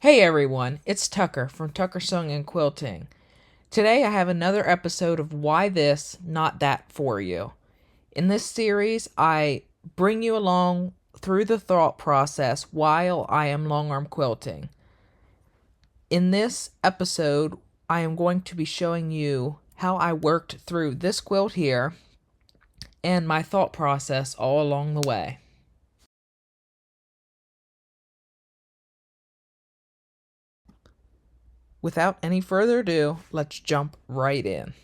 Hey everyone, it's Tucker from Tucker Sewing and Quilting. Today I have another episode of Why This, Not That for you. In this series, I bring you along through the thought process while I am long arm quilting. In this episode, I am going to be showing you how I worked through this quilt here and my thought process all along the way. Without any further ado, let's jump right in.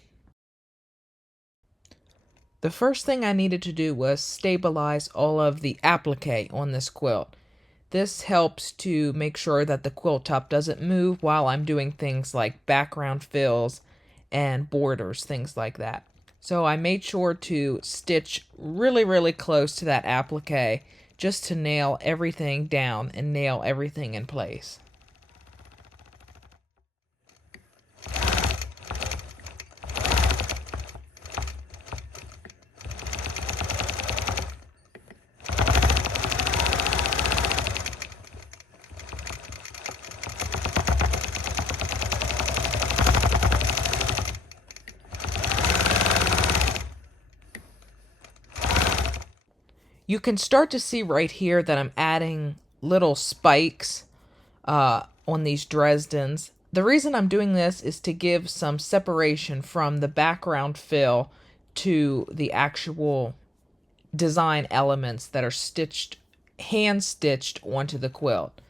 The first thing I needed to do was stabilize all of the applique on this quilt. This helps to make sure that the quilt top doesn't move while I'm doing things like background fills and borders, things like that. So I made sure to stitch really close to that applique just to nail everything down and nail everything in place. You can start to see right here that I'm adding little spikes on these Dresdens. The reason I'm doing this is to give some separation from the background fill to the actual design elements that are stitched, hand stitched onto the quilt.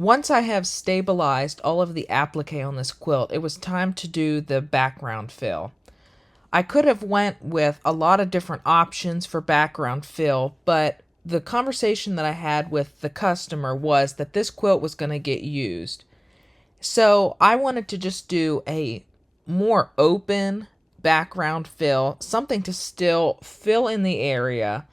Once I have stabilized all of the applique on this quilt, it was time to do the background fill. I could have went with a lot of different options for background fill, but the conversation that I had with the customer was that this quilt was going to get used. So I wanted to just do a more open background fill, something to still fill in the area,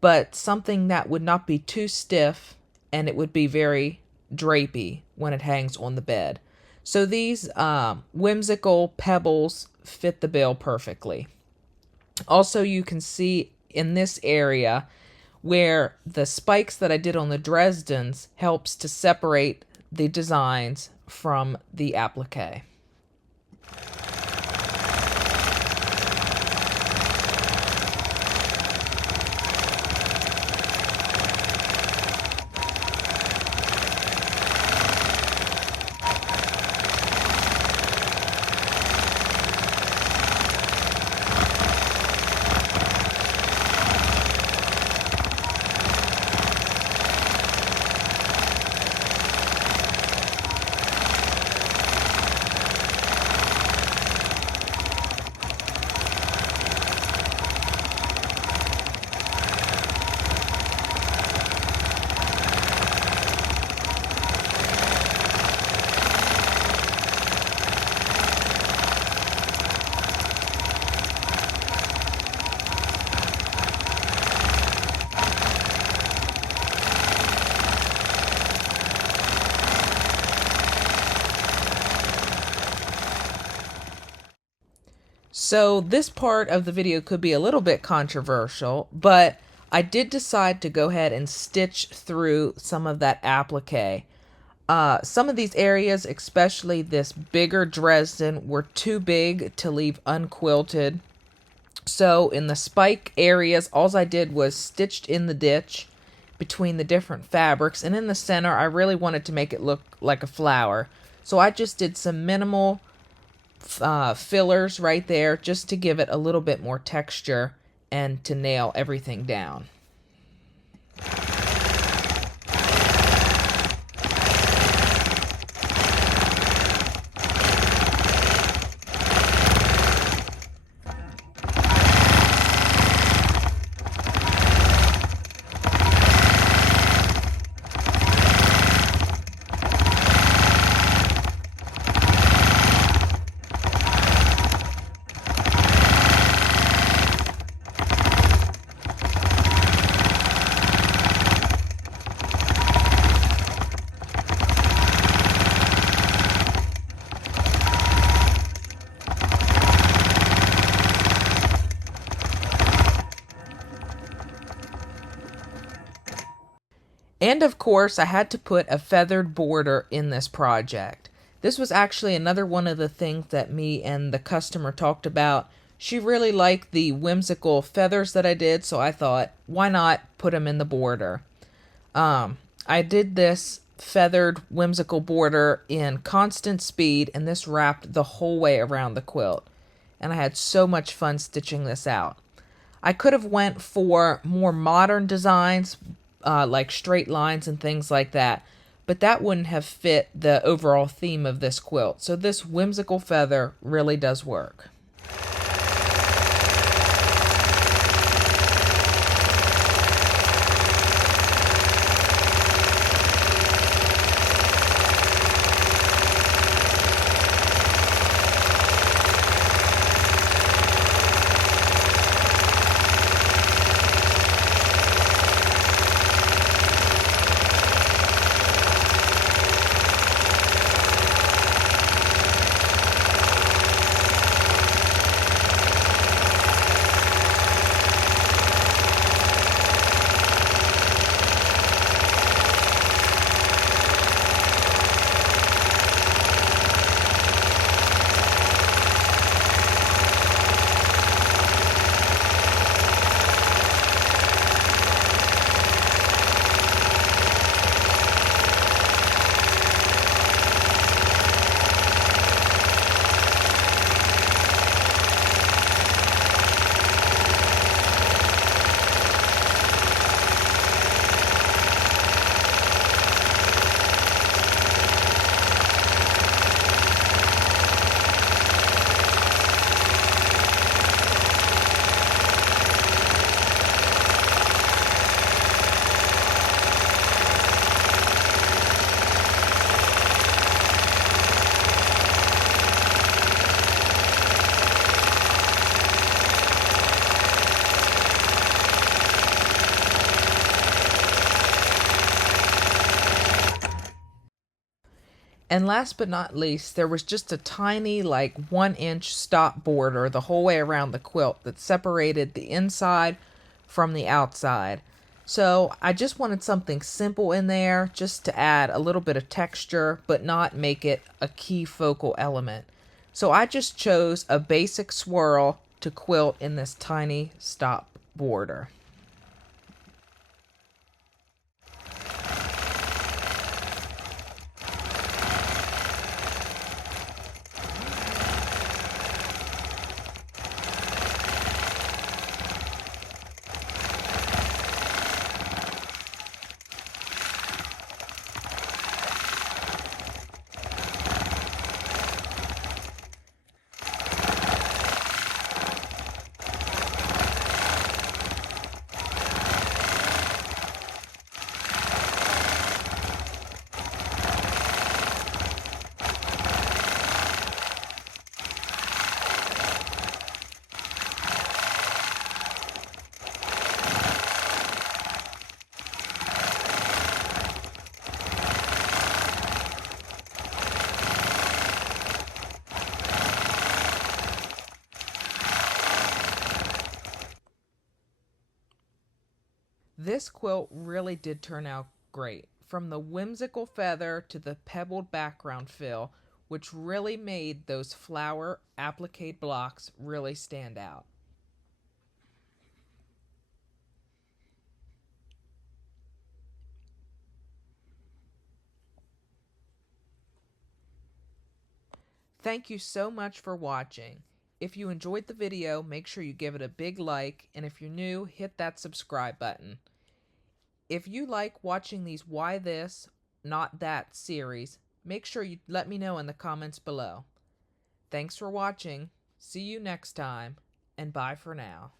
but something that would not be too stiff and it would be very drapey when it hangs on the bed. So these whimsical pebbles fit the bill perfectly. Also, you can see in this area where the spikes that I did on the Dresdens helps to separate the designs from the applique. So this part of the video could be a little bit controversial, but I did decide to go ahead and stitch through some of that applique. Some of these areas, especially this bigger Dresden, were too big to leave unquilted. So in the spike areas, all I did was stitched in the ditch between the different fabrics. And in the center, I really wanted to make it look like a flower. So I just did some minimal fillers right there just to give it a little bit more texture and to nail everything down. And of course, I had to put a feathered border in this project. This was actually another one of the things that me and the customer talked about. She really liked the whimsical feathers that I did, so I thought, why not put them in the border? I did this feathered whimsical border in constant speed, and this wrapped the whole way around the quilt. And I had so much fun stitching this out. I could have went for more modern designs, like straight lines and things like that, but that wouldn't have fit the overall theme of this quilt. So this whimsical feather really does work. And last but not least, there was just a tiny, like 1 inch stop border the whole way around the quilt that separated the inside from the outside. So I just wanted something simple in there just to add a little bit of texture, but not make it a key focal element. So I just chose a basic swirl to quilt in this tiny stop border. This quilt really did turn out great, from the whimsical feather to the pebbled background fill, which really made those flower applique blocks really stand out. Thank you so much for watching. If you enjoyed the video, make sure you give it a big like, and if you're new, hit that subscribe button. If you like watching these Why This, Not That series, make sure you let me know in the comments below. Thanks for watching, see you next time, and bye for now.